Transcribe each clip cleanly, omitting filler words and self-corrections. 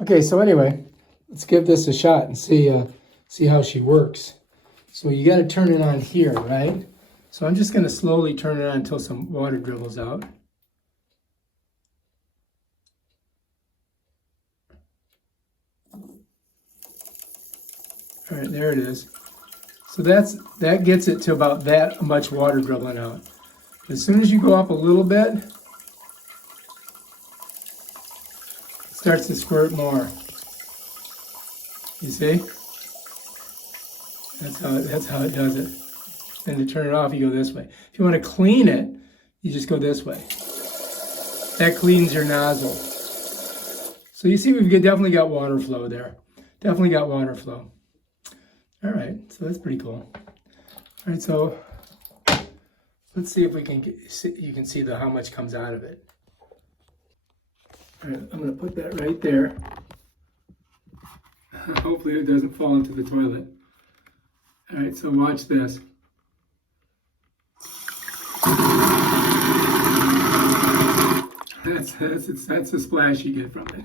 Okay, so anyway, let's give this a shot and see how she works. So you got to turn it on here, right? So I'm just going to slowly turn it on until some water dribbles out. All right, there it is. So that gets it to about that much water dribbling out. As soon as you go up a little bit, it starts to squirt more. You see? That's how it does it. And to turn it off, you go this way. If you want to clean it, you just go this way. That cleans your nozzle. So you see we've definitely got water flow there. Definitely got water flow. All right, so that's pretty cool. All right, so let's see if we can you can see how much comes out of it. All right, I'm going to put that right there. Hopefully it doesn't fall into the toilet. All right, so watch this. That's the splash you get from it.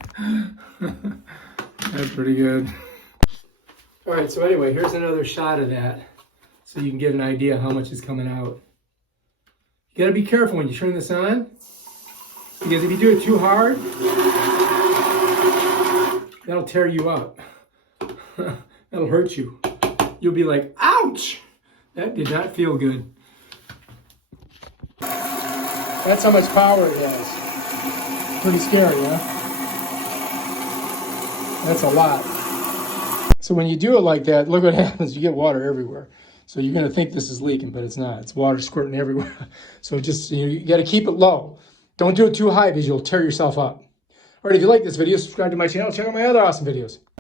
That's pretty good. All right, so anyway, here's another shot of that so you can get an idea how much is coming out. You gotta be careful when you turn this on, because if you do it too hard, that'll tear you up. That'll hurt you. You'll be like, ouch! That did not feel good. That's how much power it has. Pretty scary, huh? That's a lot. So when you do it like that, look what happens. You get water everywhere. So you're going to think this is leaking, but it's not. It's water squirting everywhere. So just, you got to keep it low. Don't do it too high because you'll tear yourself up. All right, if you like this video, subscribe to my channel. Check out my other awesome videos.